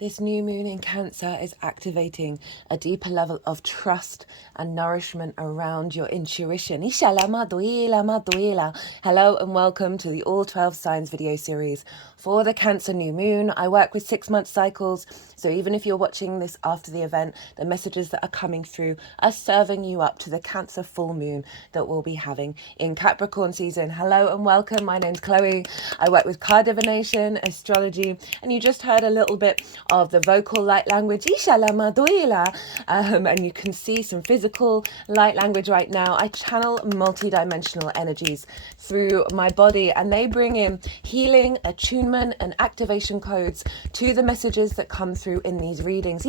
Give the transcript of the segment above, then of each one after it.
This new moon in Cancer is activating a deeper level of trust and nourishment around your intuition. Hello and welcome to the All 12 Signs video series for the Cancer new moon. I work with 6-month cycles, so even if you're watching this after the event, the messages that are coming through are serving you up to the Cancer full moon that we'll be having in Capricorn season. Hello and welcome. My name's Chloe. I work with card divination, astrology, and you just heard a little bit of the vocal light language, and you can see some physical light language right now. I channel multi-dimensional energies through my body, and they bring in healing, attunement, and activation codes to the messages that come through in these readings. For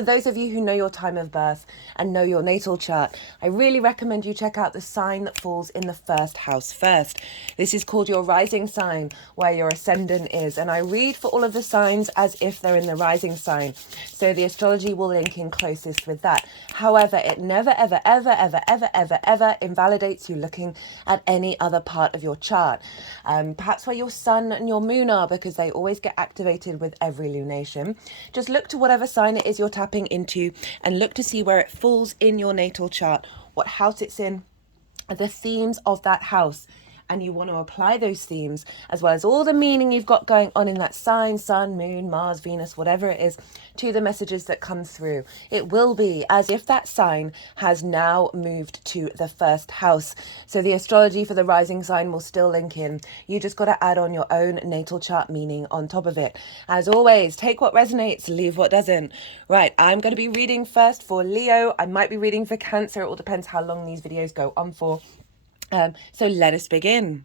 those of you who know your time of birth and know your natal chart, I really recommend you check out the sign that falls in the first house first. This is called your rising sign, where your ascendant is, and I read for all of the signs as if they're in the rising sign, so the astrology will link in closest with that. However, it never ever invalidates you looking at any other part of your chart, perhaps where your sun and your moon are, because they always get activated with every lunation. Just look to whatever sign it is you're tapping into and look to see where it falls in your natal chart, what house it's in, the themes of that house, and you want to apply those themes as well as all the meaning you've got going on in that sign, sun, moon, Mars, Venus, whatever it is, to the messages that come through. It will be as if that sign has now moved to the first house. So the astrology for the rising sign will still link in. You just got to add on your own natal chart meaning on top of it. As always, take what resonates, leave what doesn't. Right, I'm going to be reading first for Leo. I might be reading for Cancer. It all depends how long these videos go on for. So let us begin.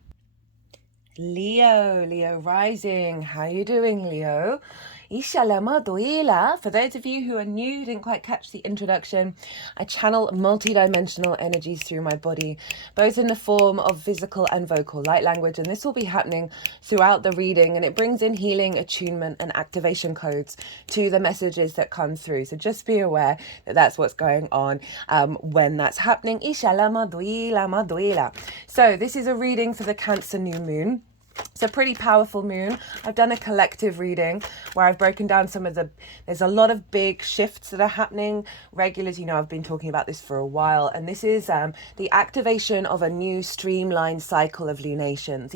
Leo rising. How you doing, Leo? For those of you who are new, who didn't quite catch the introduction, I channel multi-dimensional energies through my body, both in the form of physical and vocal light language, and this will be happening throughout the reading, and it brings in healing, attunement, and activation codes to the messages that come through. So just be aware that that's what's going on when that's happening. So this is a reading for the Cancer new moon. It's a pretty powerful moon. I've done a collective reading where I've broken down there's a lot of big shifts that are happening regularly. You know, I've been talking about this for a while, and this is the activation of a new streamlined cycle of lunations,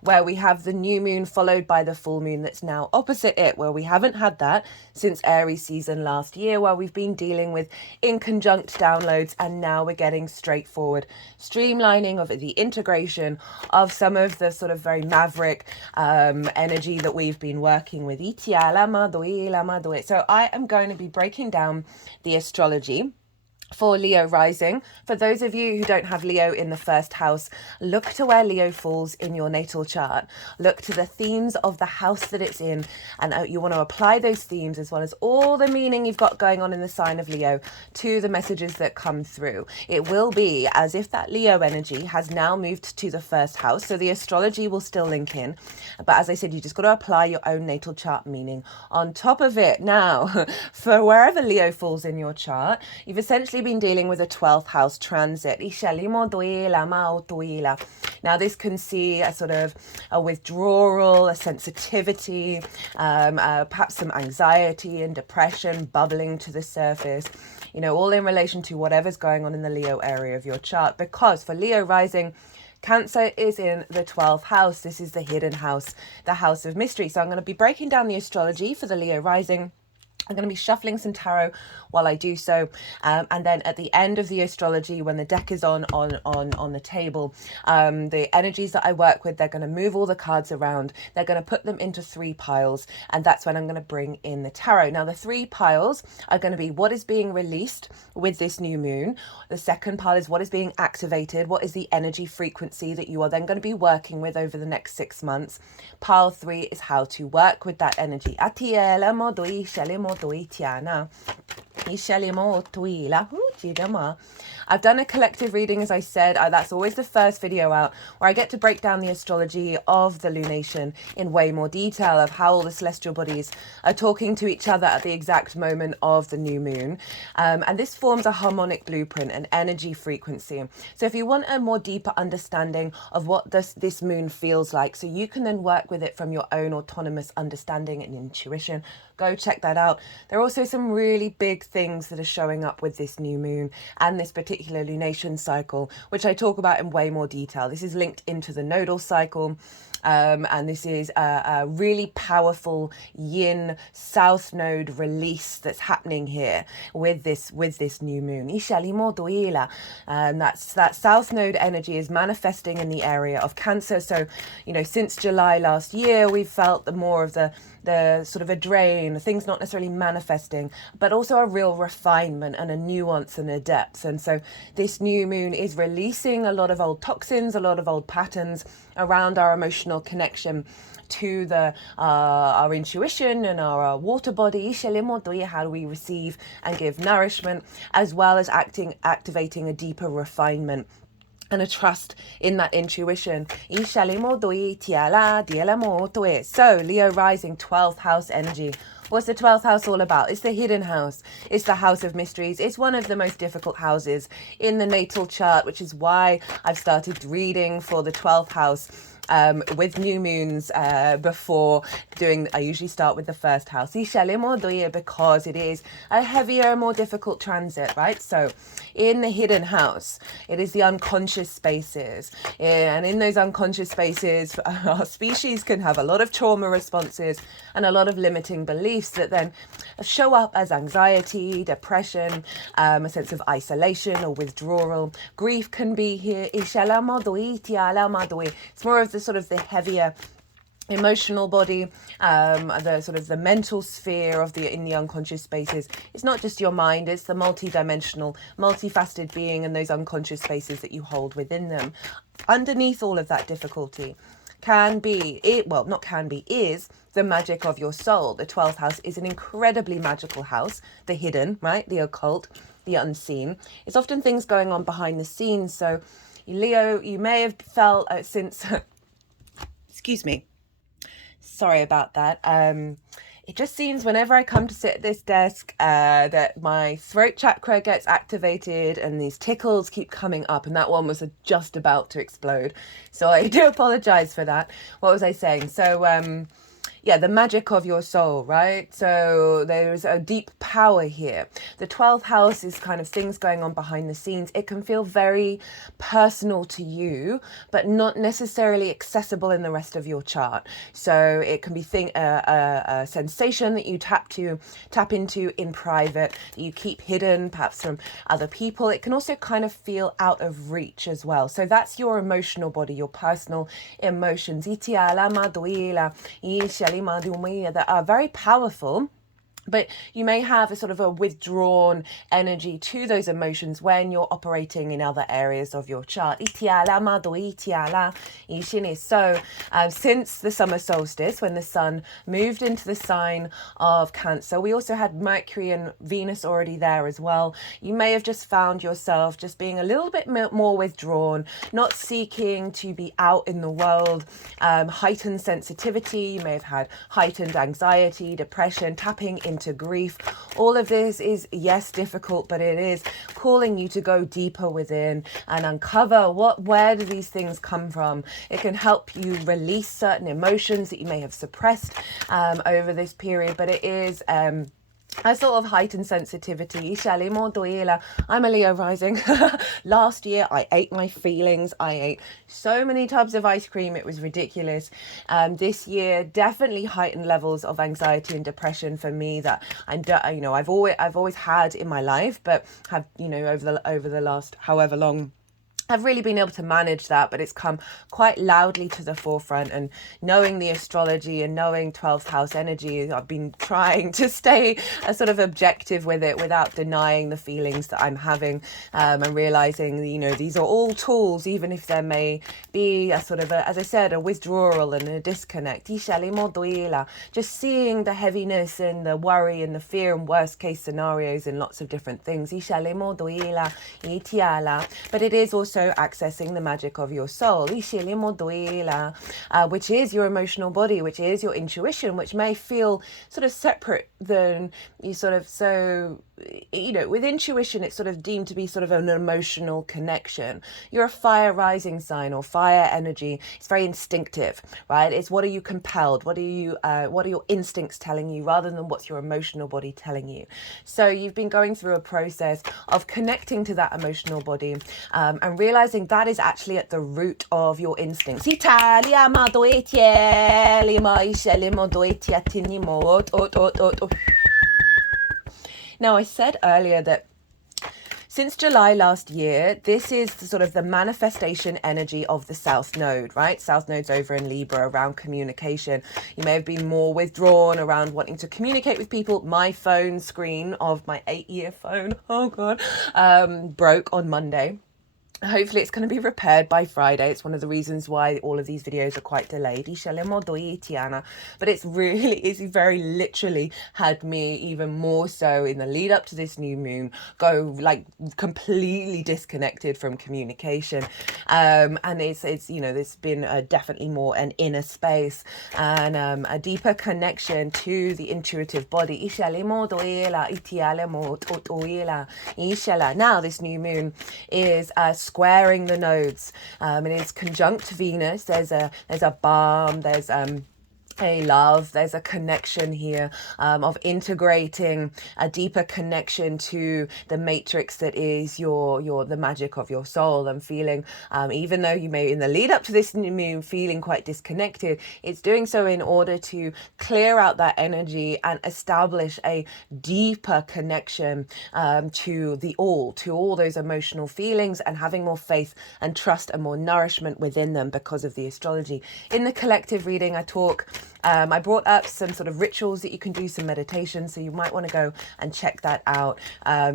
where we have the new moon followed by the full moon that's now opposite it, where we haven't had that since Aries season last year, where we've been dealing with inconjunct downloads, and now we're getting straightforward streamlining of the integration of some of the sort of very maverick energy that we've been working with. So I am going to be breaking down the astrology for Leo rising. For those of you who don't have Leo in the first house, look to where Leo falls in your natal chart. Look to the themes of the house that it's in, and you want to apply those themes as well as all the meaning you've got going on in the sign of Leo to the messages that come through. It will be as if that Leo energy has now moved to the first house, so the astrology will still link in, but as I said, you just got to apply your own natal chart meaning on top of it. Now, for wherever Leo falls in your chart, you've essentially been dealing with a 12th house transit. Now this can see a sort of a withdrawal, a sensitivity, perhaps some anxiety and depression bubbling to the surface, you know, all in relation to whatever's going on in the Leo area of your chart. Because for Leo rising, Cancer is in the 12th house. This is the hidden house, the house of mystery. So I'm going to be breaking down the astrology for the Leo rising. I'm going to be shuffling some tarot while I do so, and then at the end of the astrology, when the deck is on the table, the energies that I work with, they're going to move all the cards around. They're going to put them into 3 piles, and that's when I'm going to bring in the tarot. Now, the 3 piles are going to be what is being released with this new moon. The second pile is what is being activated. What is the energy frequency that you are then going to be working with over the next 6 months? Pile 3 is how to work with that energy. I've done a collective reading, as I said. That's always the first video out where I get to break down the astrology of the lunation in way more detail of how all the celestial bodies are talking to each other at the exact moment of the new moon. And this forms a harmonic blueprint, an energy frequency. So if you want a more deeper understanding of what this moon feels like, so you can then work with it from your own autonomous understanding and intuition, go check that out. There are also some really big things that are showing up with this new moon and this particular lunation cycle, which I talk about in way more detail. This is linked into the nodal cycle. And this is a really powerful yin south node release that's happening here with this new moon. That south node energy is manifesting in the area of Cancer. So, since July last year, we've felt the more of the sort of a drain, things not necessarily manifesting, but also a real refinement and a nuance and a depth. And so this new moon is releasing a lot of old toxins, a lot of old patterns around our emotional connection to our intuition and our water body. How do we receive and give nourishment, as well as activating a deeper refinement and a trust in that intuition. So Leo rising, 12th house energy. What's the 12th house all about? It's the hidden house. It's the house of mysteries. It's one of the most difficult houses in the natal chart, which is why I've started reading for the 12th house with new moons before doing. I usually start with the first house because it is a heavier, more difficult transit, right? So in the hidden house, it is the unconscious spaces, and in those unconscious spaces, our species can have a lot of trauma responses and a lot of limiting beliefs that then show up as anxiety, depression, a sense of isolation or withdrawal. Grief can be here. It's more of the sort of the heavier emotional body, the sort of the mental sphere in the unconscious spaces. It's not just your mind, it's the multi-dimensional, multifaceted being and those unconscious spaces that you hold within them. Underneath all of that difficulty is the magic of your soul. The 12th house is an incredibly magical house, the hidden, right? The occult, the unseen. It's often things going on behind the scenes. So Leo, you may have felt since excuse me, sorry about that. It just seems whenever I come to sit at this desk that my throat chakra gets activated and these tickles keep coming up, and that one was just about to explode. So I do apologize for that. What was I saying? So the magic of your soul, right? So there's a deep power here. The 12th house is kind of things going on behind the scenes. It can feel very personal to you, but not necessarily accessible in the rest of your chart. So it can be a sensation that you tap into in private, that you keep hidden, perhaps from other people. It can also kind of feel out of reach as well. So that's your emotional body, your personal emotions. That are very powerful, but you may have a sort of a withdrawn energy to those emotions when you're operating in other areas of your chart. So since the summer solstice, when the sun moved into the sign of Cancer, we also had Mercury and Venus already there as well. You may have just found yourself just being a little bit more withdrawn, not seeking to be out in the world, heightened sensitivity. You may have had heightened anxiety, depression, tapping into grief. All of this is, yes, difficult, but it is calling you to go deeper within and uncover where do these things come from. It can help you release certain emotions that you may have suppressed over this period, but it is a sort of heightened sensitivity. I'm a Leo rising. Last year, I ate my feelings. I ate so many tubs of ice cream. It was ridiculous. This year, definitely heightened levels of anxiety and depression for me that I've always had in my life, but have over the last however long I've really been able to manage that, but it's come quite loudly to the forefront. And knowing the astrology and knowing 12th house energy, I've been trying to stay a sort of objective with it without denying the feelings that I'm having, and realizing, you know, these are all tools, even if there may be a sort of, as I said, a withdrawal and a disconnect. Just seeing the heaviness and the worry and the fear and worst case scenarios in lots of different things. But it is also accessing the magic of your soul, which is your emotional body, which is your intuition, which may feel sort of separate than you sort of, so, you know, with intuition, it's sort of deemed to be sort of an emotional connection. You're a fire rising sign or fire energy. It's very instinctive, right? It's what are you compelled? What are your instincts telling you rather than what's your emotional body telling you? So you've been going through a process of connecting to that emotional body, and realizing that is actually at the root of your instincts. Now, I said earlier that since July last year, this is sort of the manifestation energy of the South Node, right? South Node's over in Libra around communication. You may have been more withdrawn around wanting to communicate with people. My phone screen of my 8-year phone, oh God, broke on Monday. Hopefully it's going to be repaired by Friday. It's one of the reasons why all of these videos are quite delayed. But it's very literally had me even more so in the lead up to this new moon go like completely disconnected from communication. And it's you know, there's been definitely more an inner space and a deeper connection to the intuitive body. Now this new moon is squaring the nodes. It is conjunct Venus. There's a balm. There's a love, there's a connection here of integrating a deeper connection to the matrix that is the magic of your soul. And feeling, even though you may in the lead up to this new moon feeling quite disconnected, it's doing so in order to clear out that energy and establish a deeper connection to all those emotional feelings, and having more faith and trust and more nourishment within them because of the astrology. In the collective reading, I brought up some sort of rituals that you can do, some meditation, so you might want to go and check that out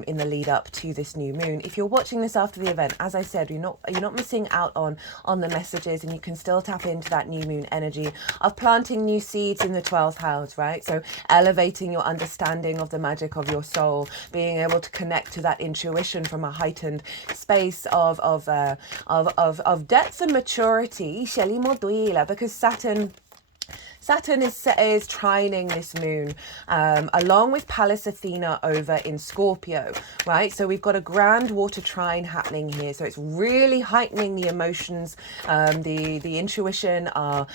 in the lead up to this new moon. If you're watching this after the event, as I said, you're not missing out on the messages, and you can still tap into that new moon energy of planting new seeds in the 12th house, right? So elevating your understanding of the magic of your soul, being able to connect to that intuition from a heightened space of depth and maturity, because Saturn is trining this moon, along with Pallas Athena over in Scorpio, right? So we've got a grand water trine happening here. So it's really heightening the emotions, the intuition, our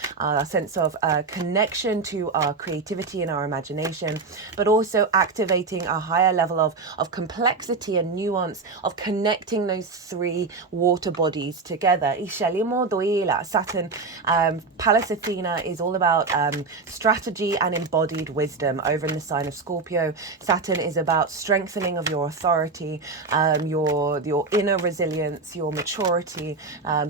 sense of connection to our creativity and our imagination, but also activating a higher level of complexity and nuance of connecting those three water bodies together. Saturn, Pallas Athena is all about strategy and embodied wisdom over in the sign of Scorpio. Saturn is about strengthening of your authority, your inner resilience, your maturity,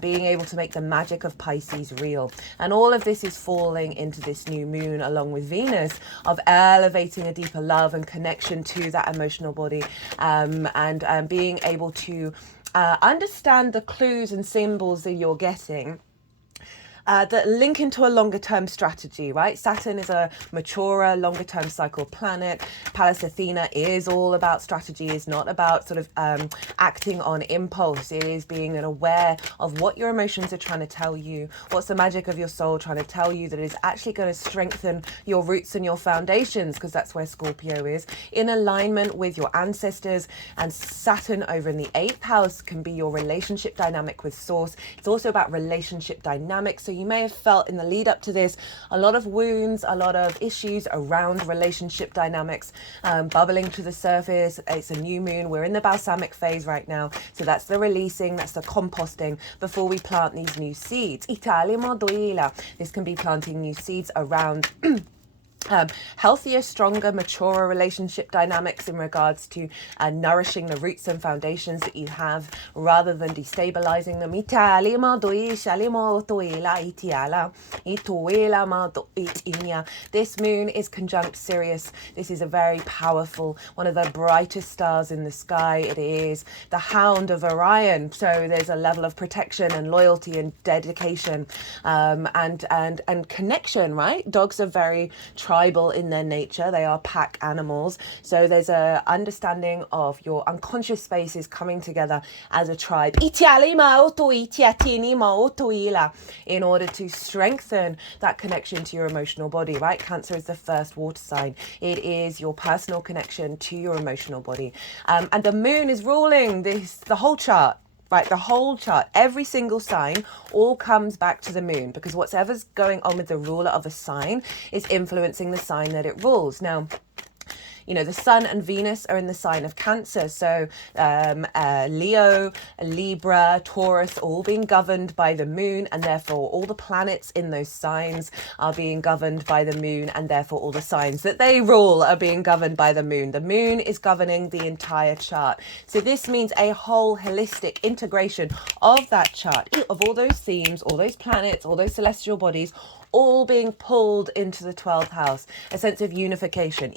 being able to make the magic of Pisces real. And all of this is falling into this new moon along with Venus of elevating a deeper love and connection to that emotional body, and being able to understand the clues and symbols that you're getting that link into a longer term strategy, right? Saturn is a maturer, longer term cycle planet. Pallas Athena is all about strategy, is not about sort of acting on impulse. It is being aware of what your emotions are trying to tell you, what's the magic of your soul trying to tell you that is actually going to strengthen your roots and your foundations, because that's where Scorpio is, in alignment with your ancestors. And Saturn over in the 8th house can be your relationship dynamic with Source. It's also about relationship dynamics. So you may have felt in the lead up to this a lot of wounds, a lot of issues around relationship dynamics bubbling to the surface. It's a new moon. We're in the balsamic phase right now. So that's the releasing, that's the composting before we plant these new seeds. This can be planting new seeds around Healthier, stronger, maturer relationship dynamics in regards to nourishing the roots and foundations that you have rather than destabilizing them. This moon is conjunct Sirius. This is a very powerful, one of the brightest stars in the sky. It is the hound of Orion. So there's a level of protection and loyalty and dedication and connection, right? Dogs are very tribal in their nature. They are pack animals. So there's a understanding of your unconscious spaces coming together as a tribe in order to strengthen that connection to your emotional body, right? Cancer is the first water sign. It is your personal connection to your emotional body. And the moon is ruling the whole chart. Right, the whole chart, every single sign all comes back to the moon, because whatever's going on with the ruler of a sign is influencing the sign that it rules. Now, you know, the sun and Venus are in the sign of Cancer. So Leo, Libra, Taurus, all being governed by the moon, and therefore all the planets in those signs are being governed by the moon, and therefore all the signs that they rule are being governed by the moon. The moon is governing the entire chart. So this means a whole holistic integration of that chart, of all those themes, all those planets, all those celestial bodies, all being pulled into the 12th house, a sense of unification. I'm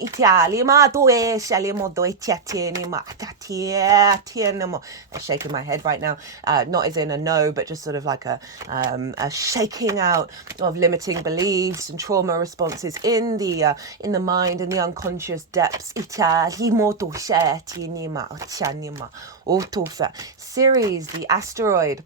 shaking my head right now, not as in a no, but just sort of like a shaking out of limiting beliefs and trauma responses in the mind and the unconscious depths. Ceres, the asteroid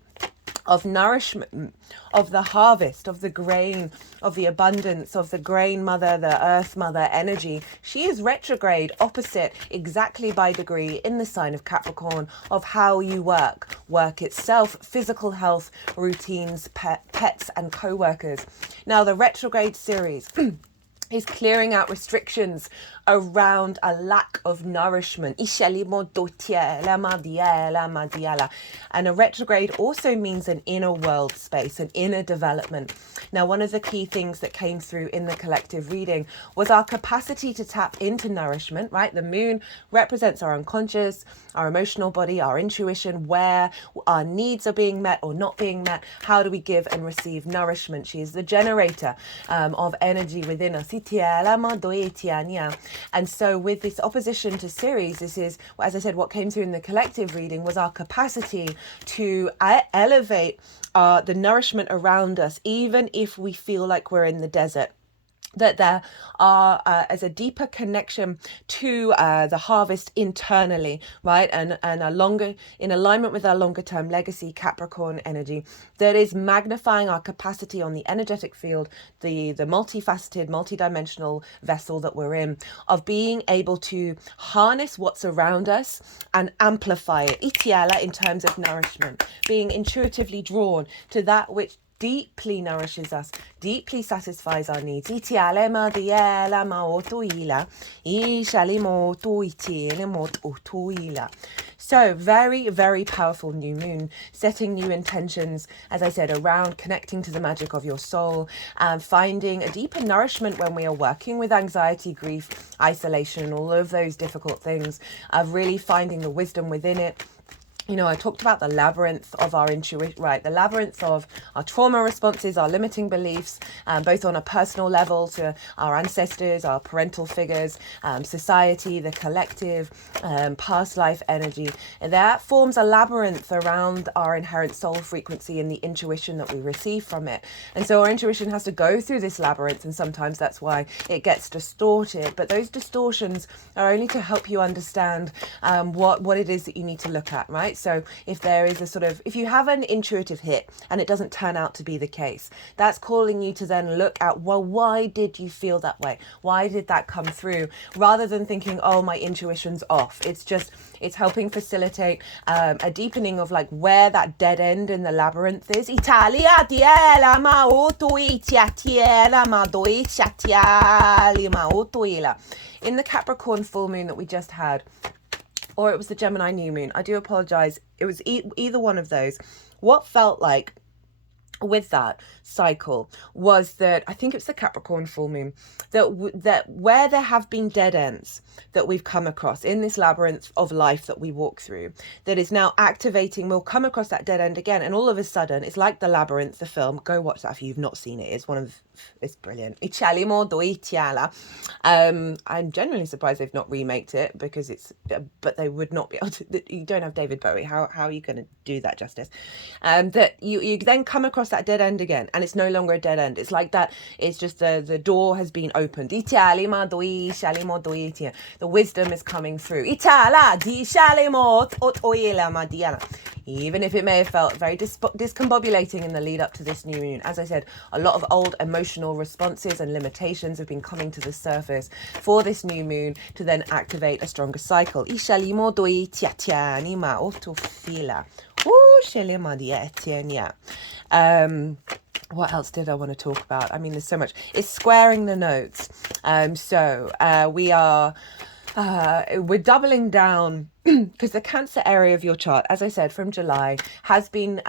of nourishment, of the harvest, of the grain, of the abundance, of the grain mother, the earth mother energy. She is retrograde, opposite, exactly by degree, in the sign of Capricorn, of how you work itself, physical health, routines, pets and co-workers. Now the retrograde series is clearing out restrictions around a lack of nourishment. And a retrograde also means an inner world space, an inner development. Now, one of the key things that came through in the collective reading was our capacity to tap into nourishment, right? The moon represents our unconscious, our emotional body, our intuition, where our needs are being met or not being met. How do we give and receive nourishment? She is the generator of energy within us. And so with this opposition to Ceres, this is, as I said, what came through in the collective reading was our capacity to elevate the nourishment around us, even if we feel like we're in the desert. That there are as a deeper connection to the harvest internally, right, and a longer, in alignment with our longer term legacy, Capricorn energy, that is magnifying our capacity on the energetic field, the multifaceted, multidimensional vessel that we're in, of being able to harness what's around us and amplify it. Itiala, in terms of nourishment, being intuitively drawn to that which deeply nourishes us, deeply satisfies our needs. So very, very powerful new moon, setting new intentions, as I said, around connecting to the magic of your soul and finding a deeper nourishment when we are working with anxiety, grief, isolation, all of those difficult things, of really finding the wisdom within it. You know, I talked about the labyrinth of our intuition, right? The labyrinth of our trauma responses, our limiting beliefs, both on a personal level to our ancestors, our parental figures, society, the collective, past life energy. And that forms a labyrinth around our inherent soul frequency and the intuition that we receive from it. And so our intuition has to go through this labyrinth, and sometimes that's why it gets distorted. But those distortions are only to help you understand what it is that you need to look at, right? So if there is a sort of, if you have an intuitive hit and it doesn't turn out to be the case, that's calling you to then look at, well, why did you feel that way? Why did that come through? Rather than thinking, oh, my intuition's off. It's helping facilitate a deepening of like where that dead end in the labyrinth is. In the Capricorn full moon that we just had, or it was the Gemini new moon, I do apologize, it was either one of those, what felt like with that cycle was that I think it's the Capricorn full moon that where there have been dead ends that we've come across in this labyrinth of life that we walk through, that is now activating. We'll come across that dead end again, and all of a sudden it's like the Labyrinth, the film. Go watch that if you've not seen it. It's brilliant. I'm genuinely surprised they've not remaked it, because but they would not be able to. You don't have David Bowie. How are you going to do that justice? That you then come across that dead end again, and it's no longer a dead end. It's like that. It's just the door has been opened. The wisdom is coming through. Even if it may have felt very discombobulating in the lead up to this new moon. As I said, a lot of old emotional responses and limitations have been coming to the surface for this new moon to then activate a stronger cycle. What else did I want to talk about? I mean, there's so much. It's squaring the nodes. We're doubling down because the Cancer area of your chart, as I said, from July, has been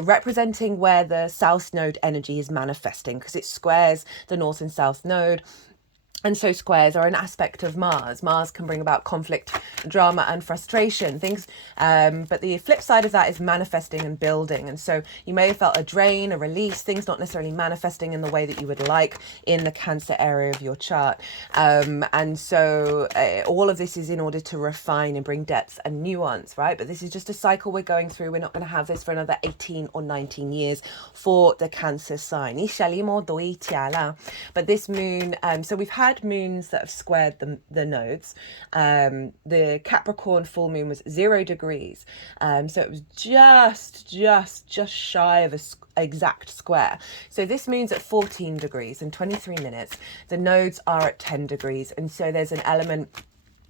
representing where the South Node energy is manifesting, because it squares the North and South Node. And so squares are an aspect of Mars. Mars can bring about conflict, drama, and frustration, things. But the flip side of that is manifesting and building. And so you may have felt a drain, a release, things not necessarily manifesting in the way that you would like in the Cancer area of your chart. And so all of this is in order to refine and bring depth and nuance, right? But this is just a cycle we're going through. We're not going to have this for another 18 or 19 years for the Cancer sign. But this moon, so we've had moons that have squared the nodes. The Capricorn full moon was 0 degrees, so it was just shy of a exact square. So this moon's at 14 degrees and 23 minutes. The nodes are at 10 degrees, and so there's an element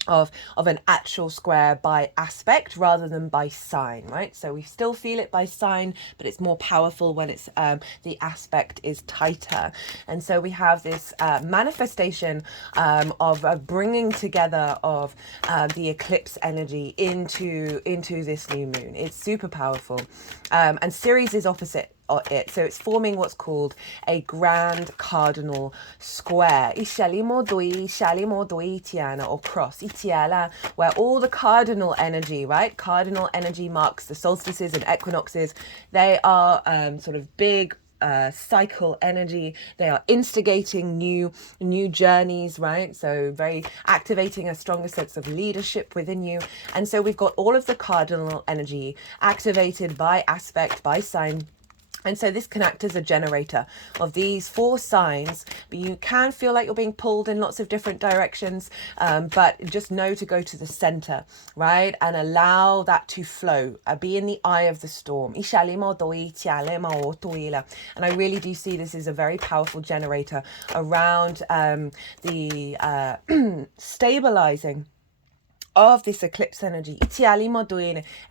of an actual square by aspect rather than by sign, right? So we still feel it by sign, but it's more powerful when it's the aspect is tighter. And so we have this manifestation of bringing together of the eclipse energy into this new moon. It's super powerful, and Ceres is opposite it, so it's forming what's called a grand cardinal square, or cross, where all the cardinal energy, right? Cardinal energy marks the solstices and equinoxes. They are sort of big cycle energy. They are instigating new journeys, right? So very activating a stronger sense of leadership within you. And so we've got all of the cardinal energy activated by aspect, by sign. And so this can act as a generator of these 4 signs, but you can feel like you're being pulled in lots of different directions, but just know to go to the center, right? And allow that to flow, be in the eye of the storm. And I really do see this as a very powerful generator around the stabilizing of this eclipse energy,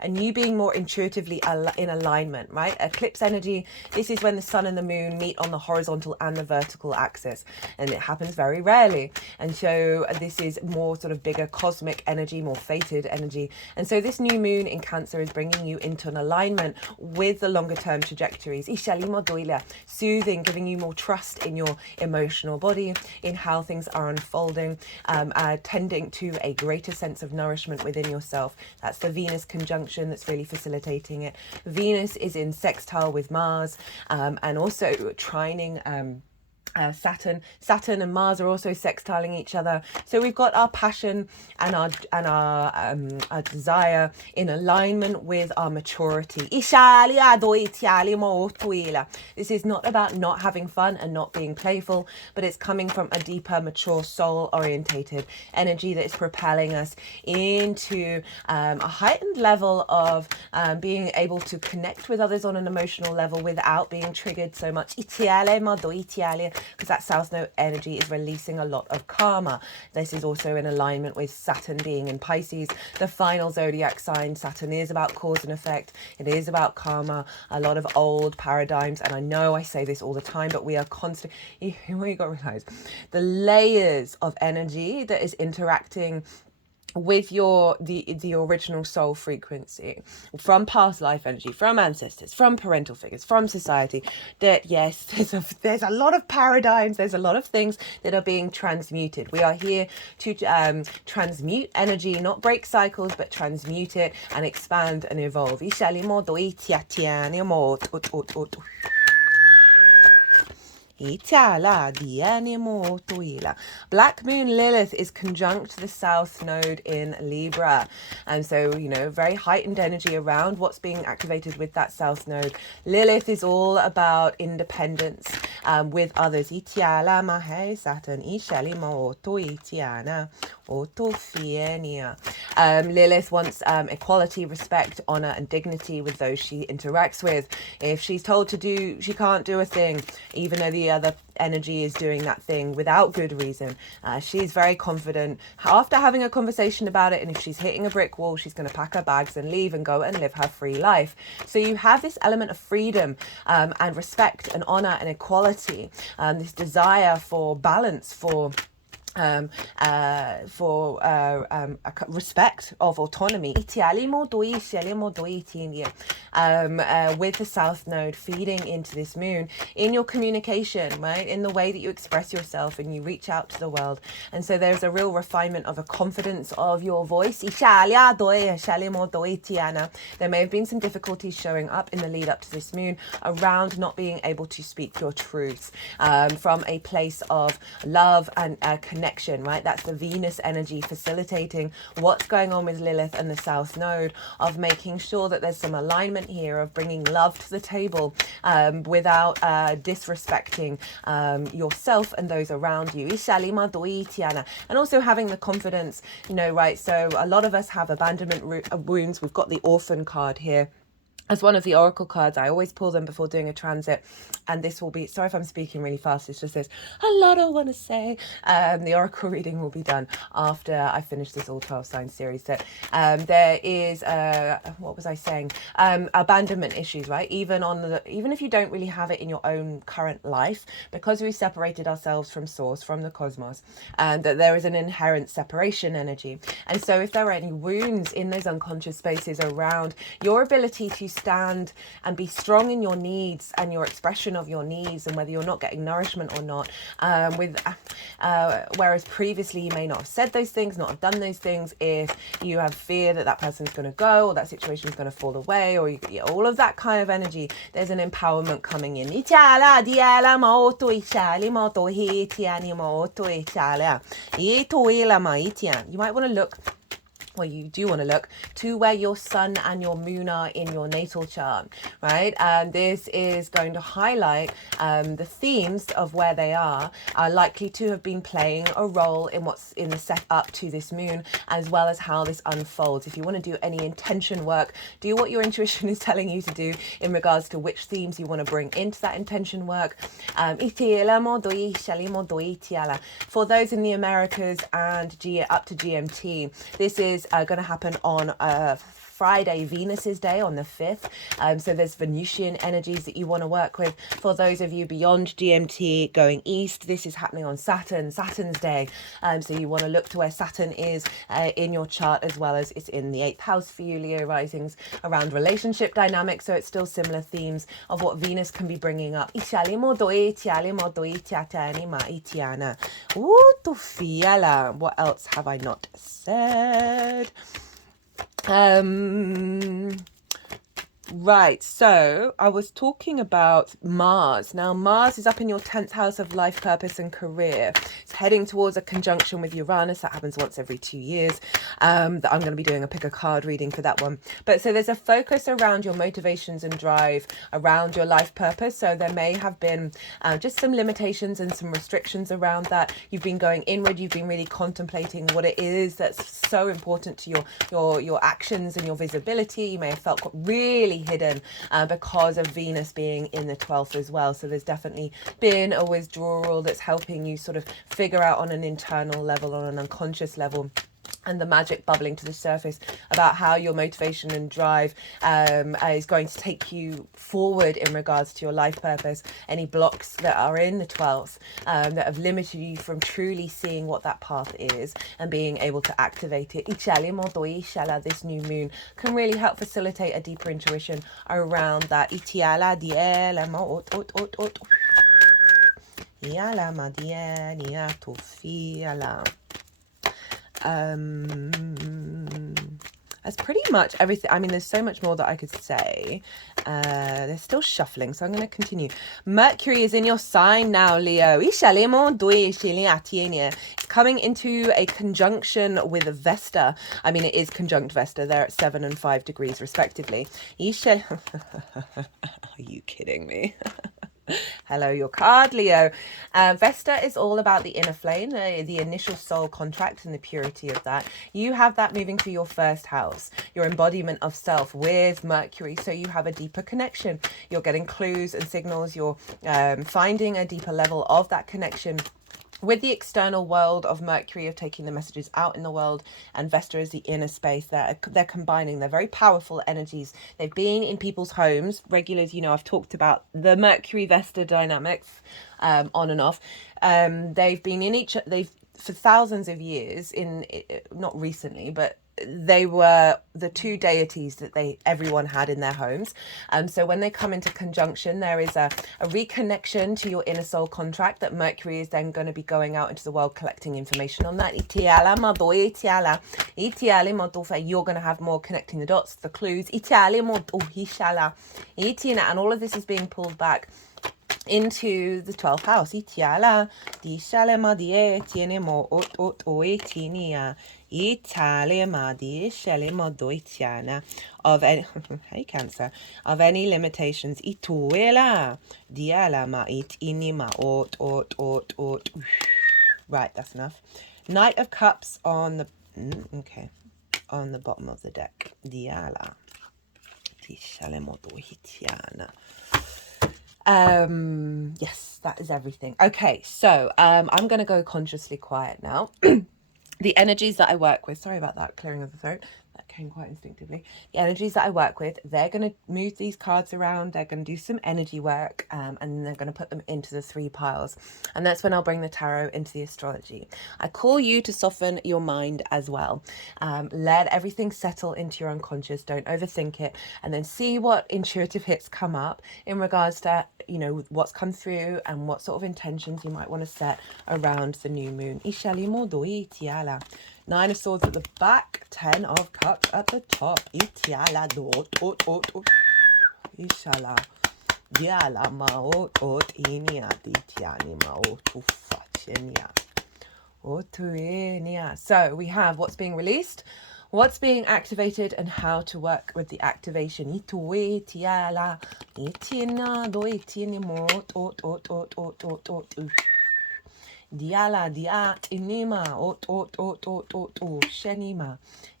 and you being more intuitively in alignment, right? Eclipse energy, this is when the sun and the moon meet on the horizontal and the vertical axis, and it happens very rarely. And so this is more sort of bigger cosmic energy, more fated energy. And so this new moon in Cancer is bringing you into an alignment with the longer term trajectories, soothing, giving you more trust in your emotional body, in how things are unfolding, tending to a greater sense of nourishment within yourself. That's the Venus conjunction that's really facilitating it. Venus is in sextile with Mars, and also trining Saturn and Mars are also sextiling each other. So we've got our passion and our desire in alignment with our maturity. This is not about not having fun and not being playful, but it's coming from a deeper, mature, soul-orientated energy that is propelling us into a heightened level of being able to connect with others on an emotional level without being triggered so much. Because that South Node energy is releasing a lot of karma. This is also in alignment with Saturn being in Pisces, the final zodiac sign. Saturn is about cause and effect. It is about karma, a lot of old paradigms. And I know I say this all the time, but we are constantly, you got to realize the layers of energy that is interacting with the original soul frequency from past life energy, from ancestors, from parental figures, from society, that yes, there's a lot of paradigms, there's a lot of things that are being transmuted. We are here to transmute energy, not break cycles, but transmute it and expand and evolve. Black Moon Lilith is conjunct the South Node in Libra. And so, you know, very heightened energy around what's being activated with that South Node. Lilith is all about independence with others. Lilith wants equality, respect, honor, and dignity with those she interacts with. If she's told to do, she can't do a thing, even though the other energy is doing that thing without good reason. She's very confident after having a conversation about it, and if she's hitting a brick wall, she's going to pack her bags and leave and go and live her free life. So you have this element of freedom and respect and honor and equality, this desire for balance, for respect of autonomy, with the South Node feeding into this moon in your communication, right, in the way that you express yourself and you reach out to the world. And so there's a real refinement of a confidence of your voice. There may have been some difficulties showing up in the lead up to this moon around not being able to speak your truth from a place of love and connection, right? That's the Venus energy facilitating what's going on with Lilith and the South Node, of making sure that there's some alignment here of bringing love to the table without disrespecting yourself and those around you. And also having the confidence, you know, right? So a lot of us have abandonment wounds. We've got the orphan card here as one of the oracle cards. I always pull them before doing a transit, and this will be, sorry if I'm speaking really fast, it's just there's a lot I want to say. The oracle reading will be done after I finish this all 12 sign series. So there is what was I saying, abandonment issues, right? Even if you don't really have it in your own current life, because we separated ourselves from source, from the cosmos, that there is an inherent separation energy. And so if there are any wounds in those unconscious spaces around your ability to stand and be strong in your needs and your expression of your needs, and whether you're not getting nourishment or not, whereas previously you may not have said those things, not have done those things, if you have fear that that person's going to go or that situation is going to fall away, or all of that kind of energy, there's an empowerment coming in. You might want to look, well, you do want to look to where your sun and your moon are in your natal chart, right? And this is going to highlight the themes of where they are likely to have been playing a role in what's in the setup to this moon, as well as how this unfolds. If you want to do any intention work, do what your intuition is telling you to do in regards to which themes you want to bring into that intention work. For those in the Americas and up to GMT, this is going to happen on Friday, Venus's day, on the 5th. So there's Venusian energies that you want to work with. For those of you beyond GMT going east, this is happening on Saturn's day. So you want to look to where Saturn is in your chart, as well as it's in the 8th house for you, Leo risings, around relationship dynamics. So it's still similar themes of what Venus can be bringing up. What else have I not said? Right, so I was talking about Mars. Now, Mars is up in your 10th house of life, purpose, and career. It's heading towards a conjunction with Uranus. That happens once every 2 years. That I'm going to be doing a pick a card reading for that one. But so there's a focus around your motivations and drive around your life purpose. So there may have been just some limitations and some restrictions around that. You've been going inward. You've been really contemplating what it is that's so important to your actions and your visibility. You may have felt really hidden because of Venus being in the 12th as well. So there's definitely been a withdrawal that's helping you sort of figure out on an internal level, on an unconscious level, and the magic bubbling to the surface about how your motivation and drive is going to take you forward in regards to your life purpose. Any blocks that are in the 12th that have limited you from truly seeing what that path is and being able to activate it. This new moon can really help facilitate a deeper intuition around that. That's pretty much everything. I mean, there's so much more that I could say. They're still shuffling, so I'm going to continue. Mercury is in your sign now, Leo. It's coming into a conjunction with Vesta. I mean, it is conjunct Vesta. They're at 7 and 5 degrees, respectively. Are you kidding me? Hello, your card, Leo. Vesta is all about the inner flame, the initial soul contract and the purity of that. You have that moving to your first house, your embodiment of self with Mercury. So you have a deeper connection. You're getting clues and signals. You're finding a deeper level of that connection with the external world of Mercury, of taking the messages out in the world, and Vesta is the inner space. They're combining. They're very powerful energies. They've been in people's homes. Regulars, you know, I've talked about the Mercury Vesta dynamics on and off. They've been in they've for thousands of years, not recently, but they were the two deities that everyone had in their homes. So when they come into conjunction, there is a reconnection to your inner soul contract that Mercury is then going to be going out into the world collecting information on that. You're going to have more connecting the dots, the clues, and all of this is being pulled back into the 12th house. Of any hey Cancer, of any limitations. Right, that's enough. Knight of Cups on the okay, on the bottom of the deck. Yes, that is everything. Okay, so I'm gonna go consciously quiet now. The energies that I work with, sorry about that clearing of the throat, that came quite instinctively. The energies that I work with, they're going to move these cards around, they're going to do some energy work, and they're going to put them into the 3 piles. And that's when I'll bring the tarot into the astrology. I call you to soften your mind as well. Let everything settle into your unconscious, don't overthink it, and then see what intuitive hits come up in regards to, you know, what's come through and what sort of intentions you might want to set around the new moon. 9 of Swords at the back, 10 of Cups at the top. So we have what's being released, what's being activated, and how to work with the activation. Diala diat inima shenima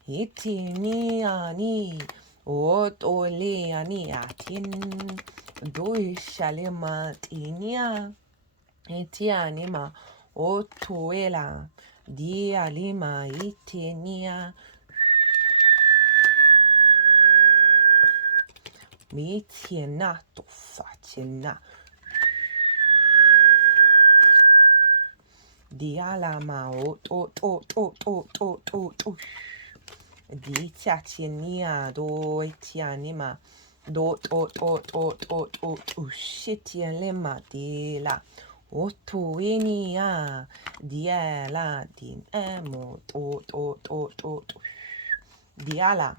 itiniani oliani atin do shalima tinia itianima otuela dialima itinia mitiena to fatina dialama Ditiania do itianima shitianima dila otuinia diala din emo diala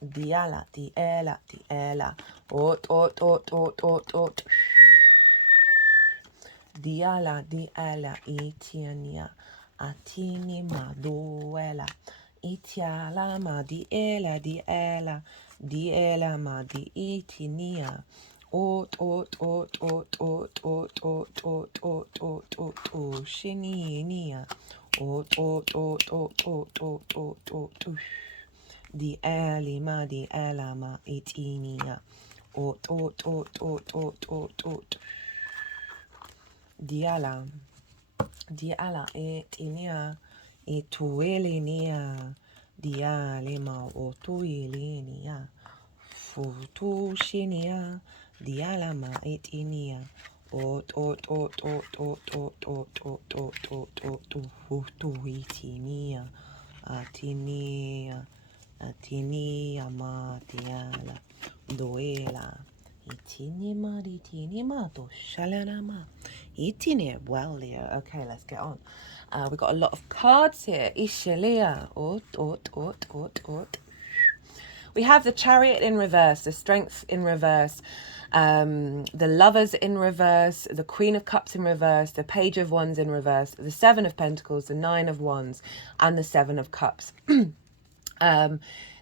diala diela diala itiania atini maduela itiala ma diela ma di itinia shininia di elima di elama itinia diala itinia ituilinia, dialima otuilinia, futushinia, dialama itinia, futuitinia, atinia matiala, doela. Itinima, itinima, do shalanama. Itine, well, Leo. Okay, let's get on. We've got a lot of cards here. Ishalia. Ot. We have the Chariot in reverse, the Strength in reverse, the Lovers in reverse, the Queen of Cups in reverse, the Page of Wands in reverse, the Seven of Pentacles, the Nine of Wands, and the Seven of Cups.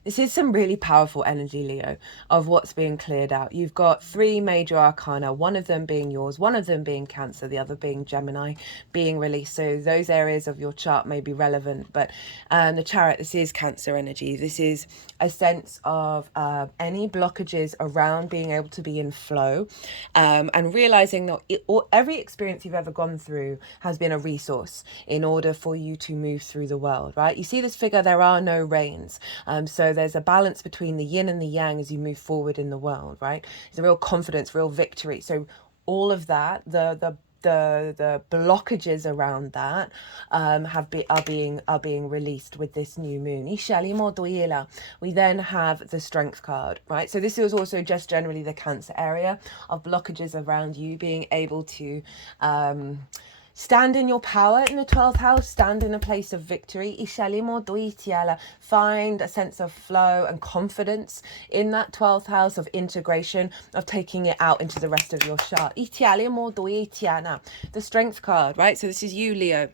This is some really powerful energy, Leo, of what's being cleared out. You've got three major arcana, one of them being yours, one of them being Cancer, the other being Gemini, being released. So those areas of your chart may be relevant. But the Chariot, this is Cancer energy. This is a sense of any blockages around being able to be in flow, and realizing that every experience you've ever gone through has been a resource in order for you to move through the world, right? You see this figure, there are no rains. So there's a balance between the yin and the yang as you move forward in the world, right? There's a real confidence, real victory. So all of that, the blockages around that are being released with this new moon. We then have the Strength card, right? So this is also just generally the Cancer area of blockages around you being able to stand in your power in the 12th house, stand in a place of victory. Find a sense of flow and confidence in that 12th house of integration, of taking it out into the rest of your chart. The Strength card, right? So this is you, Leo.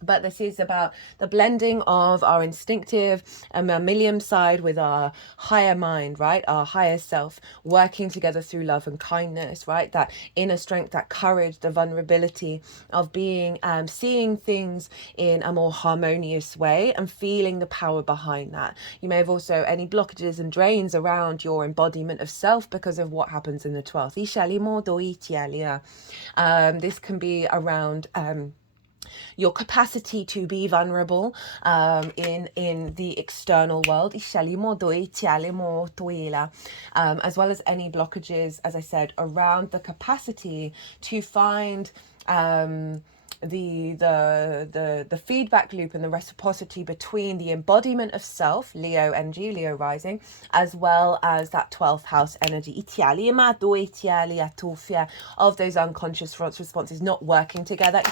But this is about the blending of our instinctive and mammalian side with our higher mind, right? Our higher self, working together through love and kindness, right? That inner strength, that courage, the vulnerability of being, seeing things in a more harmonious way and feeling the power behind that. You may have also any blockages and drains around your embodiment of self because of what happens in the 12th. This can be around your capacity to be vulnerable in the external world, as well as any blockages, as I said, around the capacity to find the feedback loop and the reciprocity between the embodiment of self, Leo energy, Leo rising, as well as that 12th house energy of those unconscious responses not working together.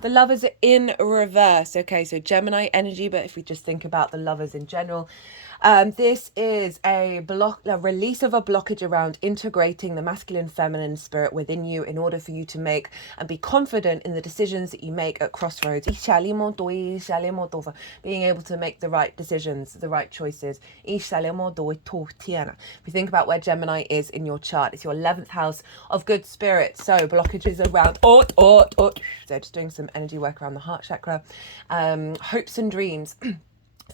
The Lovers are in reverse. Okay, so Gemini energy, but if we just think about the Lovers in general, this is a release of a blockage around integrating the masculine, feminine spirit within you in order for you to make and be confident in the decisions that you make at crossroads. Being able to make the right decisions, the right choices. If you think about where Gemini is in your chart, it's your 11th house of good spirit. So blockages around, so just doing some energy work around the heart chakra, hopes and dreams,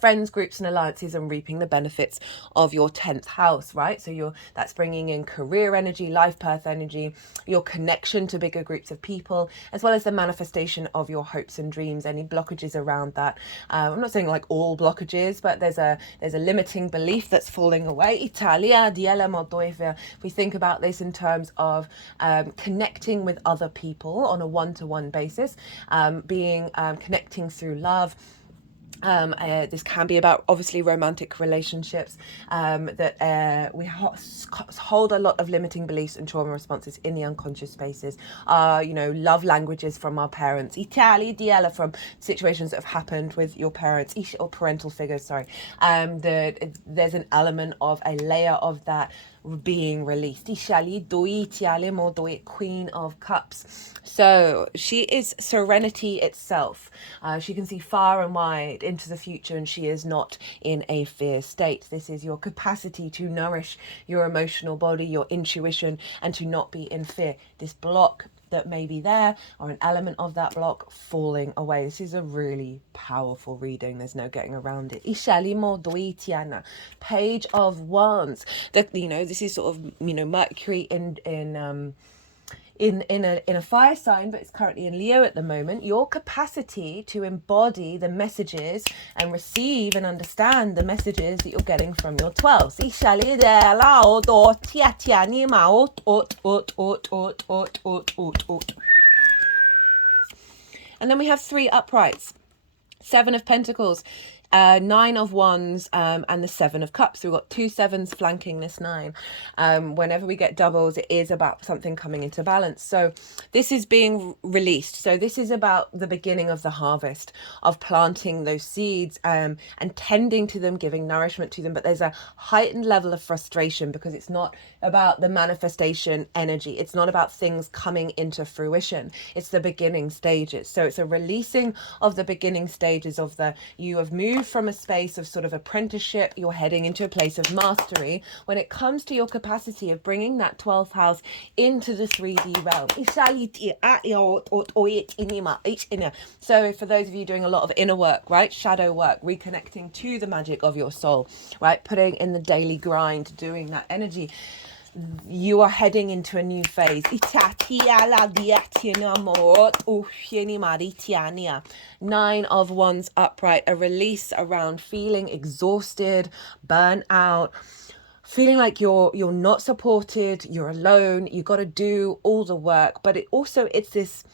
friends, groups and alliances, and reaping the benefits of your 10th house, right? So that's bringing in career energy, life path energy, your connection to bigger groups of people, as well as the manifestation of your hopes and dreams. Any blockages around that, I'm not saying like all blockages, but there's a limiting belief that's falling away. If we think about this in terms of connecting with other people on a one-to-one basis, connecting through love. This can be about obviously romantic relationships, that we hold a lot of limiting beliefs and trauma responses in the unconscious spaces. Love languages from our parents, from situations that have happened with your parents or parental figures. There's an element of a layer of that being released. Queen of Cups. So she is serenity itself. She can see far and wide into the future, and she is not in a fear state. This is your capacity to nourish your emotional body, your intuition, and to not be in fear. This block that may be there, or an element of that block falling away. This is a really powerful reading. There's no getting around it. Page of Wands. This is sort of Mercury in a fire sign, but it's currently in Leo at the moment, your capacity to embody the messages and receive and understand the messages that you're getting from your 12s. And then we have 3 uprights. 7 of Pentacles, 9 of Wands, and the 7 of Cups. So we've got 2 7s flanking this 9. Whenever we get doubles, it is about something coming into balance. So this is being released. So this is about the beginning of the harvest, of planting those seeds, and tending to them, giving nourishment to them. But there's a heightened level of frustration because it's not about the manifestation energy. It's not about things coming into fruition. It's the beginning stages. So it's a releasing of the beginning stages of you have moved from a space of sort of apprenticeship, you're heading into a place of mastery when it comes to your capacity of bringing that 12th house into the 3D realm. So for those of you doing a lot of inner work, right, shadow work, reconnecting to the magic of your soul, right, putting in the daily grind, doing that energy, you are heading into a new phase. 9 of Wands upright, a release around feeling exhausted, burnt out, feeling like you're not supported, you're alone, you got to do all the work. But it's this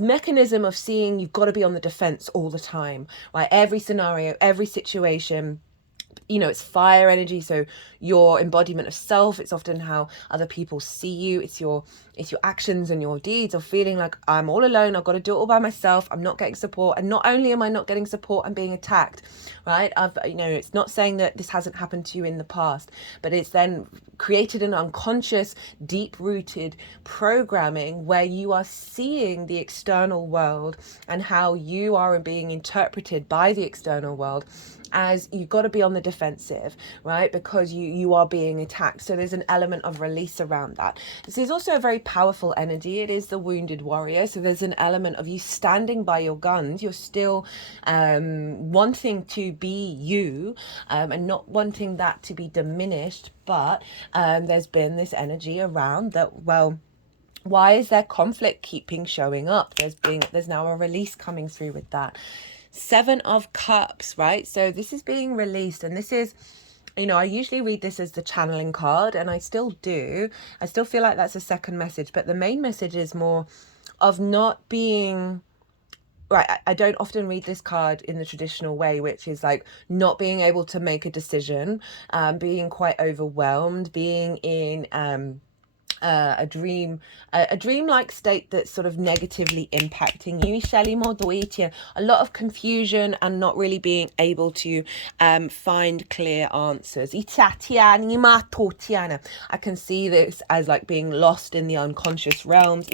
mechanism of seeing you've got to be on the defense all the time, right? Every scenario, every situation, it's fire energy. So your embodiment of self, it's often how other people see you. It's your actions and your deeds of feeling like I'm all alone. I've got to do it all by myself. I'm not getting support. And not only am I not getting support, I'm being attacked, right? It's not saying that this hasn't happened to you in the past, but it's then created an unconscious, deep-rooted programming where you are seeing the external world and how you are being interpreted by the external world as you've got to be on the defensive, right? Because you are being attacked. So there's an element of release around that. This is also a very powerful energy. It is the wounded warrior. So there's an element of you standing by your guns. You're still wanting to be you, and not wanting that to be diminished. But there's been this energy around that, well, why is there conflict keeping showing up? There's now a release coming through with that. 7 of Cups, right? So this is being released, and this is, I usually read this as the channeling card, and I still do. I still feel like that's a second message, but the main message is more of not being, right, I don't often read this card in the traditional way, which is like not being able to make a decision, being quite overwhelmed, being in a dreamlike state that's sort of negatively impacting you. A lot of confusion and not really being able to find clear answers. I can see this as like being lost in the unconscious realms.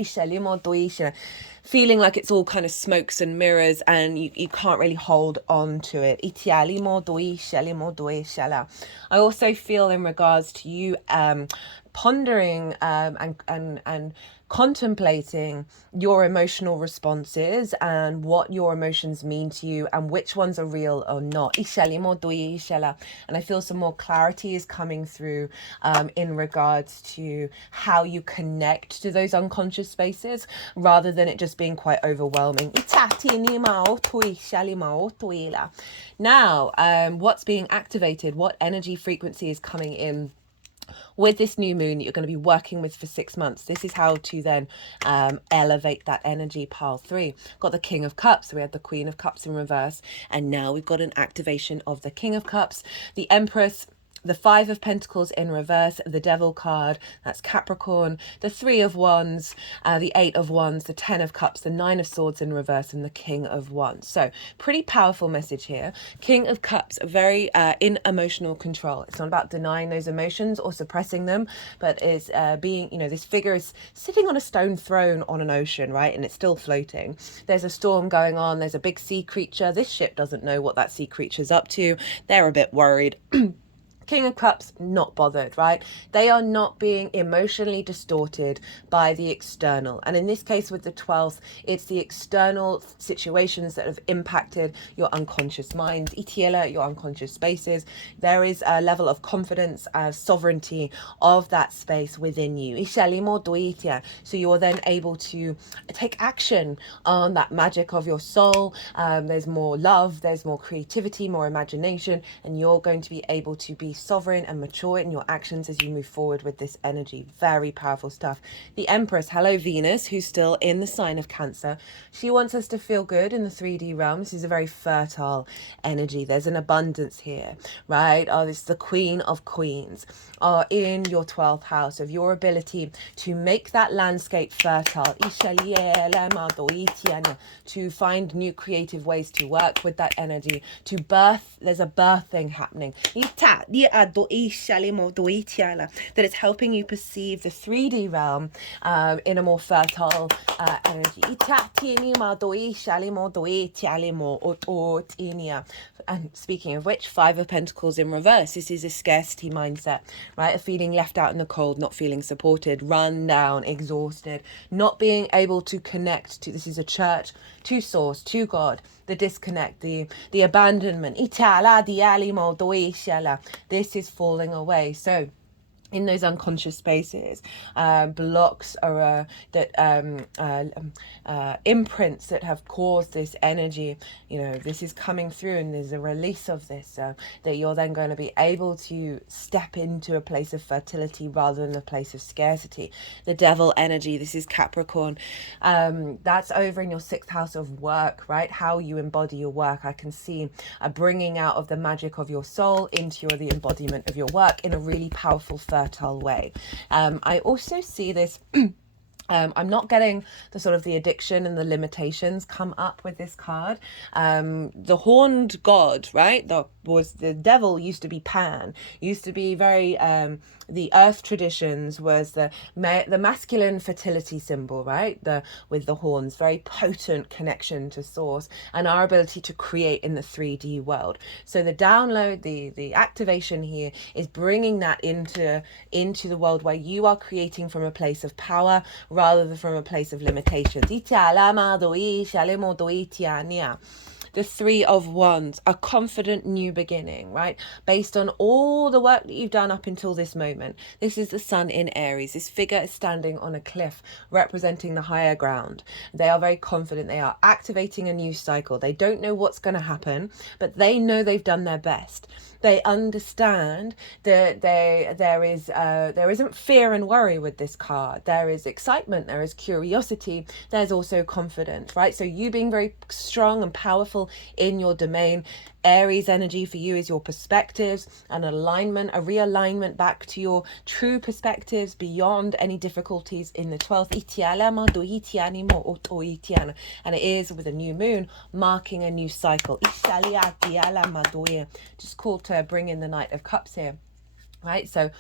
Feeling like it's all kind of smokes and mirrors and you can't really hold on to it. I also feel in regards to you pondering and contemplating your emotional responses and what your emotions mean to you and which ones are real or not. And I feel some more clarity is coming through in regards to how you connect to those unconscious spaces rather than it just being quite overwhelming. Now, what's being activated? What energy frequency is coming in with this new moon that you're going to be working with for 6 months? This is how to then elevate that energy. Pile 3. Got the King of Cups. So we had the Queen of Cups in reverse. And now we've got an activation of the King of Cups, the Empress, the 5 of Pentacles in reverse, the Devil card, that's Capricorn, the 3 of Wands, the 8 of Wands, the 10 of Cups, the 9 of Swords in reverse, and the King of Wands. So pretty powerful message here. King of Cups, very in emotional control. It's not about denying those emotions or suppressing them, but it's being, this figure is sitting on a stone throne on an ocean, right? And it's still floating. There's a storm going on. There's a big sea creature. This ship doesn't know what that sea creature's up to. They're a bit worried. King of Cups, not bothered, right? They are not being emotionally distorted by the external. And in this case with the 12th, it's the external situations that have impacted your unconscious mind, itiela, your unconscious spaces. There is a level of confidence, sovereignty of that space within you. So you're then able to take action on that magic of your soul. There's more love, there's more creativity, more imagination, and you're going to be able to be sovereign and mature in your actions as you move forward with this energy. Very powerful stuff. The Empress, hello Venus, who's still in the sign of Cancer. She wants us to feel good in the 3D realm. This is a very fertile energy. There's an abundance here, right? Oh, this is the Queen of Queens. In your 12th house, of your ability to make that landscape fertile, to find new creative ways to work with that energy, to birth. There's a birthing happening, that it's helping you perceive the 3D realm in a more fertile energy. And speaking of which, 5 of Pentacles in reverse. This is a scarcity mindset, right? A feeling left out in the cold, not feeling supported, run down, exhausted, not being able to connect to, this is a church, to source, to God, the disconnect, the abandonment. This is falling away. So in those unconscious spaces, blocks are imprints that have caused this energy. You know, this is coming through, and there's a release of this, that you're then going to be able to step into a place of fertility rather than a place of scarcity. The Devil energy, this is Capricorn. That's over in your 6th house of work, right? How you embody your work. I can see a bringing out of the magic of your soul into the embodiment of your work in a really powerful, fertile way. I also see this I'm not getting the sort of the addiction and the limitations come up with this card. The horned god, right? The devil used to be Pan, used to be very, the earth traditions was the masculine fertility symbol, right? With the horns, very potent connection to source and our ability to create in the 3D world. So the download, the activation here is bringing that into the world where you are creating from a place of power rather than from a place of limitations. The 3 of Wands, a confident new beginning, right? Based on all the work that you've done up until this moment. This is the Sun in Aries. This figure is standing on a cliff representing the higher ground. They are very confident. They are activating a new cycle. They don't know what's going to happen, but they know they've done their best. They understand that there isn't fear and worry with this card. There is excitement, there is curiosity, there's also confidence, right? So you being very strong and powerful in your domain. Aries energy for you is your perspectives, an alignment, a realignment back to your true perspectives beyond any difficulties in the 12th. And it is with a new moon marking a new cycle. Just called to bring in the Knight of Cups here, right? So,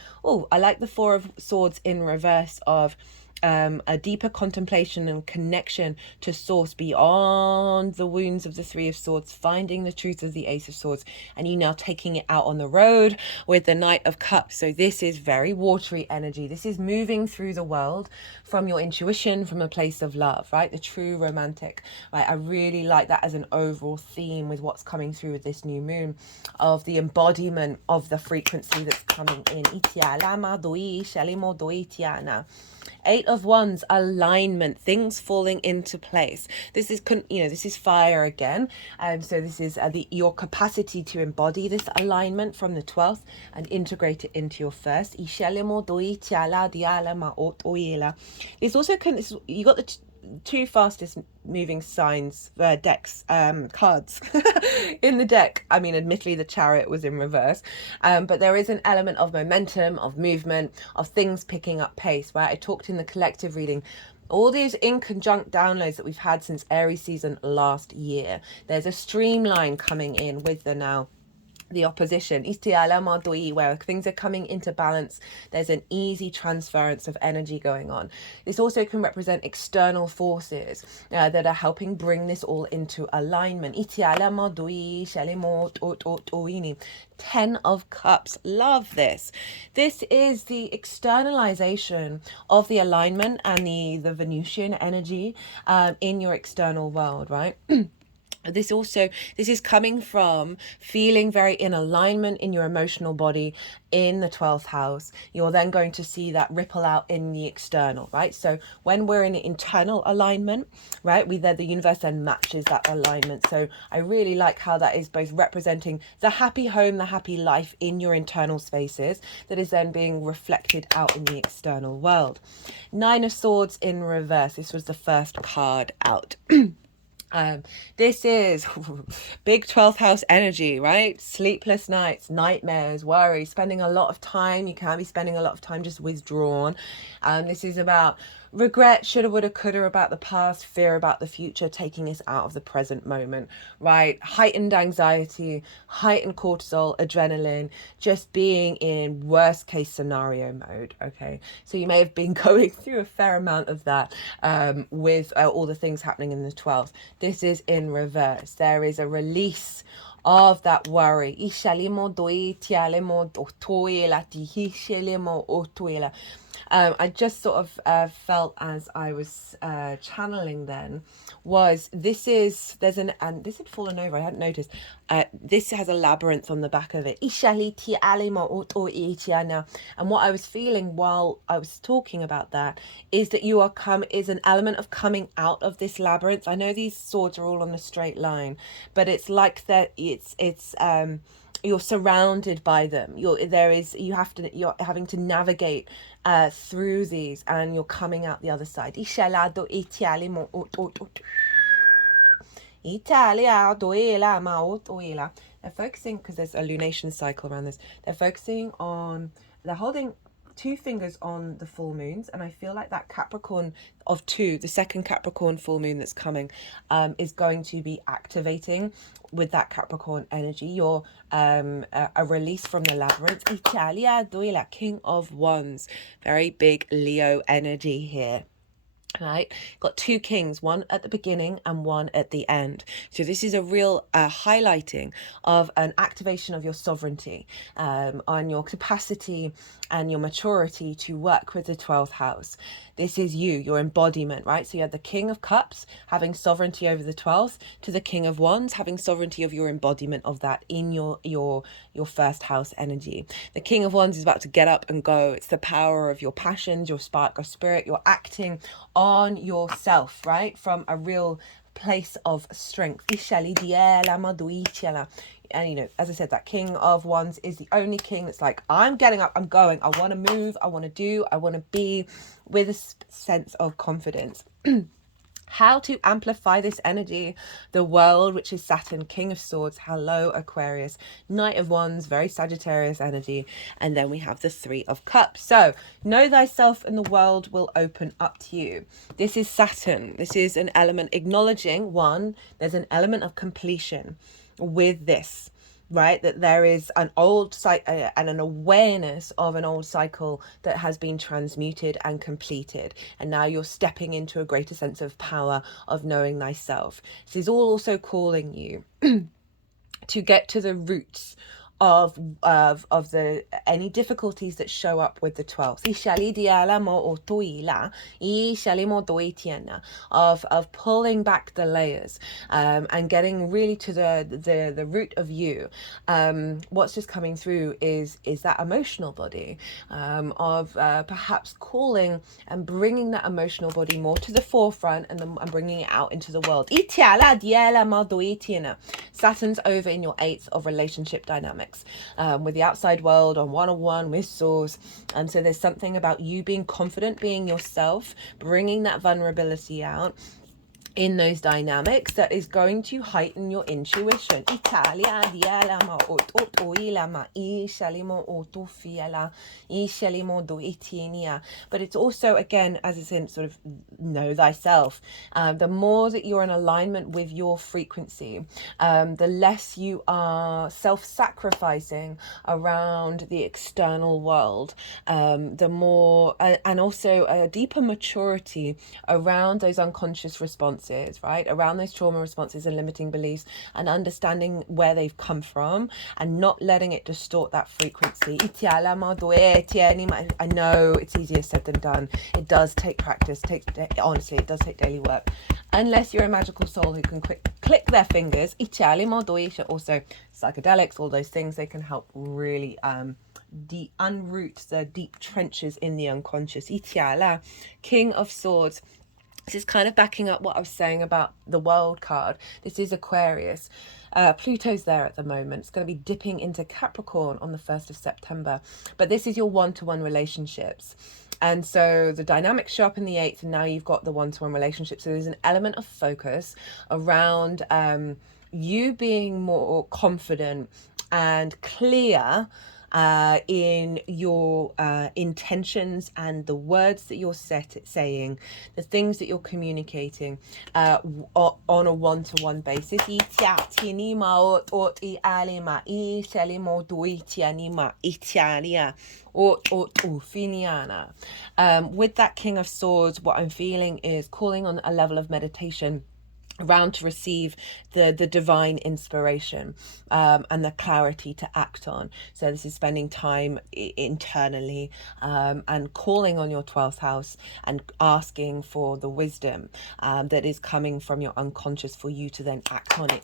I like the 4 of Swords in reverse of a deeper contemplation and connection to source beyond the wounds of the 3 of Swords, finding the truth of the Ace of Swords, and you now taking it out on the road with the Knight of Cups. So this is very watery energy. This is moving through the world from your intuition, from a place of love, right? The true romantic, right? I really like that as an overall theme with what's coming through with this new moon, of the embodiment of the frequency that's coming in. 8 of Wands, alignment, things falling into place. This is, this is fire again. So this is your capacity to embody this alignment from the 12th and integrate it into your first. It's also, you got the 2 fastest moving signs, decks, cards in the deck. I mean, admittedly the Chariot was in reverse, but there is an element of momentum, of movement, of things picking up pace, right? I talked in the collective reading, all these in conjunct downloads that we've had since Aries season last year. There's a streamline coming in with the now the opposition, where things are coming into balance. There's an easy transference of energy going on. This also can represent external forces that are helping bring this all into alignment. 10 of Cups. Love this. This is the externalization of the alignment and the Venusian energy in your external world, right? This is coming from feeling very in alignment in your emotional body in the 12th house. You're then going to see that ripple out in the external, right? So when we're in internal alignment, right, the universe then matches that alignment. So I really like how that is both representing the happy home, the happy life in your internal spaces that is then being reflected out in the external world. 9 of Swords in reverse. This was the first card out. This is big 12th house energy, right? Sleepless nights, nightmares, worries, spending a lot of time. You can be spending a lot of time just withdrawn. This is about regret, shoulda, woulda, coulda about the past, fear about the future, taking us out of the present moment, right? Heightened anxiety, heightened cortisol, adrenaline, just being in worst case scenario mode, okay? So you may have been going through a fair amount of that with all the things happening in the 12th. This is in reverse. There is a release of that worry. I just sort of felt as I was channeling then was and this had fallen over, I hadn't noticed. This has a labyrinth on the back of it. And what I was feeling while I was talking about that is that is an element of coming out of this labyrinth. I know these swords are all on a straight line, but it's like that you're surrounded by them. You're having to navigate through these, and you're coming out the other side. They're focusing, because there's a lunation cycle around this, they're holding 2 fingers on the full moons, and I feel like that Capricorn of 2, the second Capricorn full moon that's coming, is going to be activating with that Capricorn energy. You're a release from the labyrinth. King of Wands, very big Leo energy here. Right, got 2 kings, one at the beginning and one at the end. So this is a real highlighting of an activation of your sovereignty, on your capacity and your maturity to work with the 12th house. This is your embodiment, right? So you had the King of Cups having sovereignty over the 12th, to the King of Wands having sovereignty of your embodiment of that in your first house energy. The King of Wands is about to get up and go. It's the power of your passions, your spark of spirit. You're acting on yourself, right? From a real place of strength. And as I said, that King of Wands is the only king that's like, I'm getting up, I'm going, I want to move, I want to do, I want to be, with a sense of confidence. How to amplify this energy? The World, which is Saturn, King of Swords, hello Aquarius, Knight of Wands, very Sagittarius energy, and then we have the 3 of Cups. So know thyself and the world will open up to you. This is Saturn. This is an element acknowledging, there's an element of completion with this, right? That there is an old cycle and an awareness of an old cycle that has been transmuted and completed, and now you're stepping into a greater sense of power of knowing thyself. This is all also calling you to get to the roots of the any difficulties that show up with the 12th, of pulling back the layers, and getting really to the root of you. What's just coming through is that emotional body, of perhaps calling and bringing that emotional body more to the forefront, and bringing it out into the world. Saturn's over in your 8th of relationship dynamics, with the outside world, on one-on-one with source. So there's something about you being confident, being yourself, bringing that vulnerability out, in those dynamics that is going to heighten your intuition. But it's also, again, as it's in sort of know thyself. The more that you're in alignment with your frequency, the less you are self-sacrificing around the external world, the more, and also a deeper maturity around those unconscious responses, right? Around those trauma responses and limiting beliefs, and understanding where they've come from and not letting it distort that frequency. I know it's easier said than done. It does take practice. Honestly, it does take daily work. Unless you're a magical soul who can click their fingers. Also, psychedelics, all those things, they can help really unroot the deep trenches in the unconscious. King of Swords. This is kind of backing up what I was saying about the World card. This is Aquarius. Pluto's there at the moment. It's going to be dipping into Capricorn on the 1st of September. But this is your one-to-one relationships. And so the dynamics show up in the 8th, and now you've got the one-to-one relationship. So there's an element of focus around you being more confident and clear in your intentions and the words that you're saying, the things that you're communicating on a one-to-one basis. With that King of Swords, what I'm feeling is calling on a level of meditation around to receive the divine inspiration and the clarity to act on. So this is spending time internally and calling on your 12th house and asking for the wisdom that is coming from your unconscious for you to then act on it.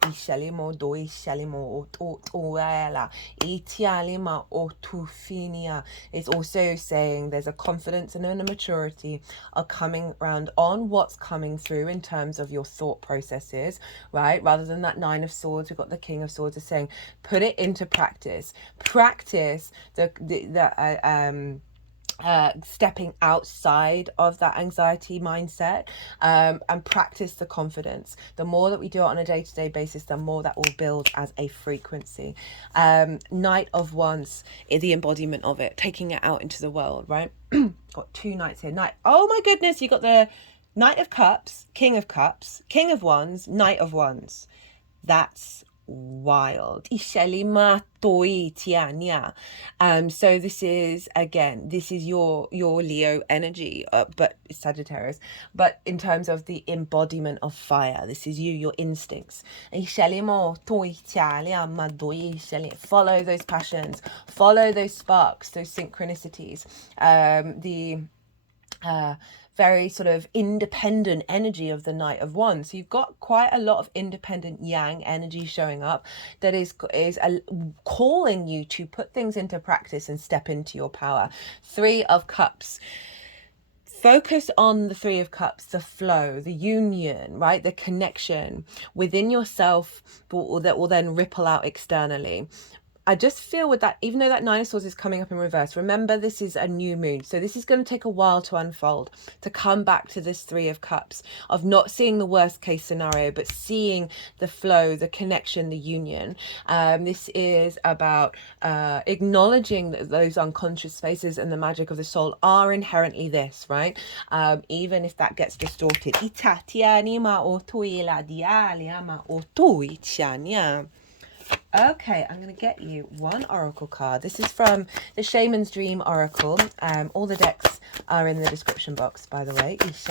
It's also saying there's a confidence and a maturity are coming around on what's coming through in terms of your thought processes, right? Rather than that 9 of Swords, we've got the King of Swords is saying put it into practice. Practice stepping outside of that anxiety mindset and practice the confidence. The more that we do it on a day-to-day basis, the more that will build as a frequency. Knight of Wands is the embodiment of it, taking it out into the world, right? Got 2 knights here. Oh my goodness, you got the Knight of Cups, King of Cups, King of Wands, Knight of Wands. That's wild. So this is, again, this is your Leo energy, but it's Sagittarius, but in terms of the embodiment of fire, this is you, your instincts. Follow those passions, follow those sparks, those synchronicities, very sort of independent energy of the Knight of Wands. So you've got quite a lot of independent yang energy showing up that is calling you to put things into practice and step into your power. 3 of Cups. Focus on the 3 of Cups, the flow, the union, right? The connection within yourself that will then ripple out externally. I just feel with that, even though that 9 of Swords is coming up in reverse, remember this is a new moon. So this is going to take a while to unfold, to come back to this 3 of Cups, of not seeing the worst case scenario, but seeing the flow, the connection, the union. This is about acknowledging that those unconscious spaces and the magic of the soul are inherently this, right? Even if that gets distorted. Okay, I'm going to get you one oracle card. This is from the Shaman's Dream Oracle. All the decks are in the description box, by the way. Let's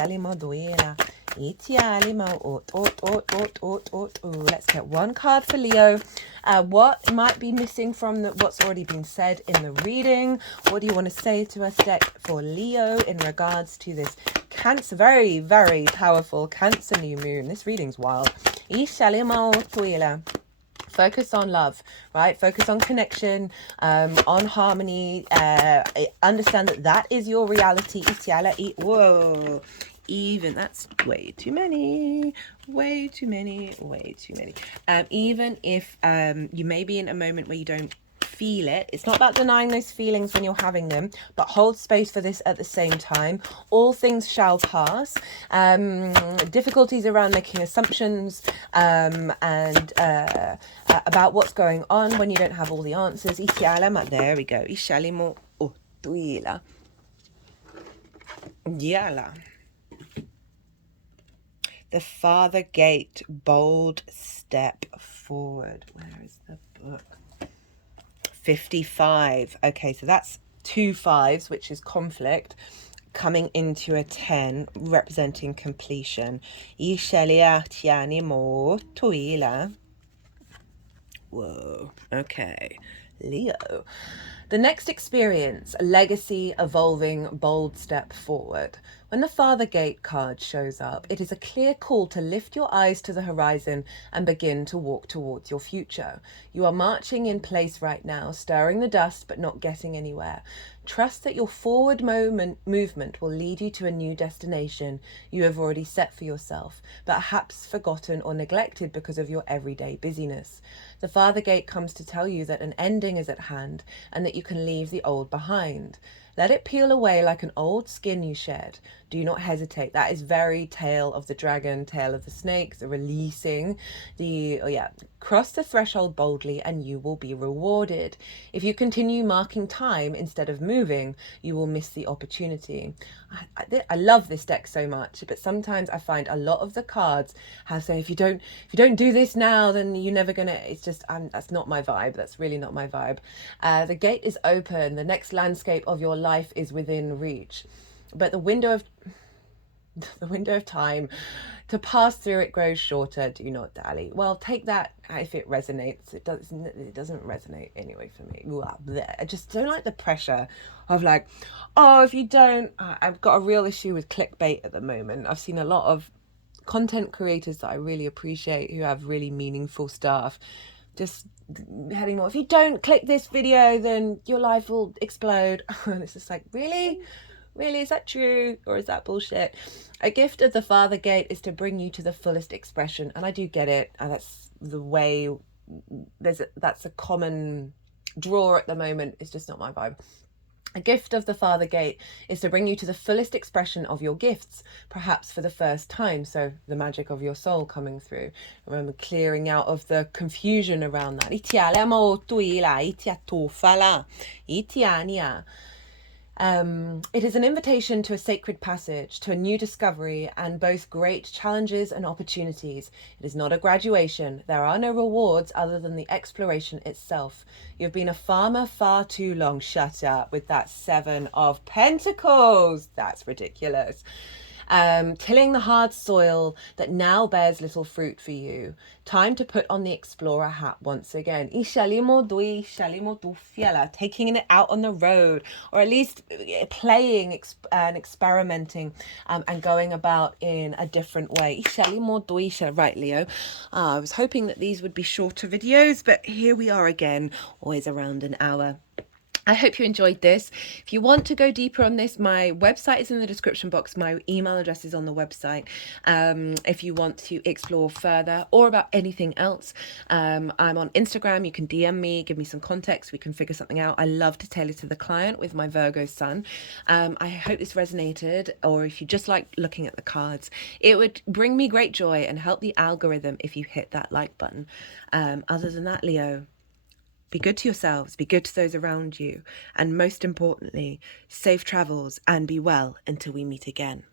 get one card for Leo. What might be missing from what's already been said in the reading? What do you want to say to us, deck, for Leo in regards to this Cancer, very, very powerful Cancer new moon? This reading's wild. Focus on love, right? Focus on connection, on harmony. Understand that is your reality. Whoa. Even that's way too many. Even if you may be in a moment where you don't feel it. It's not about denying those feelings when you're having them, but hold space for this at the same time. All things shall pass. Difficulties around making assumptions and about what's going on when you don't have all the answers. There we go. Yala. The Father Gate, bold step forward. Where is the book? 55. Okay, so that's 2 5s, which is conflict, coming into a 10, representing completion. Whoa, okay. Leo. The next experience, legacy, evolving, bold step forward. When the Father Gate card shows up, it is a clear call to lift your eyes to the horizon and begin to walk towards your future. You are marching in place right now, stirring the dust but not getting anywhere. Trust that your forward movement will lead you to a new destination you have already set for yourself, but perhaps forgotten or neglected because of your everyday busyness. The Father Gate comes to tell you that an ending is at hand and that you can leave the old behind. Let it peel away like an old skin you shed. Do not hesitate. That is very Tale of the Dragon, Tale of the Snake, the releasing. Cross the threshold boldly and you will be rewarded. If you continue marking time instead of moving, you will miss the opportunity. I love this deck so much, but sometimes I find a lot of the cards have say if you don't do this now, then you're never gonna. It's just that's not my vibe. That's really not my vibe. The gate is open. The next landscape of your life is within reach, but the window of time to pass through it grows shorter. Do not dally. Well, take that if it resonates. It doesn't resonate anyway for me. I just don't like the pressure of like, oh, if you don't. I've got a real issue with clickbait at the moment. I've seen a lot of content creators that I really appreciate who have really meaningful stuff just heading more, if you don't click this video then your life will explode. And it's just like, really, is that true or is that bullshit? A gift of the Father Gate is to bring you to the fullest expression, and I do get it, and that's the way that's a common draw at the moment. It's just not my vibe. A gift of the Father Gate is to bring you to the fullest expression of your gifts, perhaps for the first time. So the magic of your soul coming through. Remember, clearing out of the confusion around that. It is an invitation to a sacred passage, to a new discovery, and both great challenges and opportunities. It is not a graduation. There are no rewards other than the exploration itself. You've been a farmer far too long. Shut up with that 7 of Pentacles. That's ridiculous. Tilling the hard soil that now bears little fruit for you. Time to put on the explorer hat once again. Taking it out on the road, or at least playing and experimenting and going about in a different way. Right, Leo. I was hoping that these would be shorter videos, but here we are again, always around an hour. I hope you enjoyed this. If you want to go deeper on this, my website is in the description box. My email address is on the website. If you want to explore further or about anything else, I'm on Instagram. You can DM me, give me some context. We can figure something out. I love to tailor to the client with my Virgo sun. I hope this resonated, or if you just like looking at the cards, it would bring me great joy and help the algorithm if you hit that like button. Other than that, Leo, be good to yourselves, be good to those around you, and most importantly, safe travels and be well until we meet again.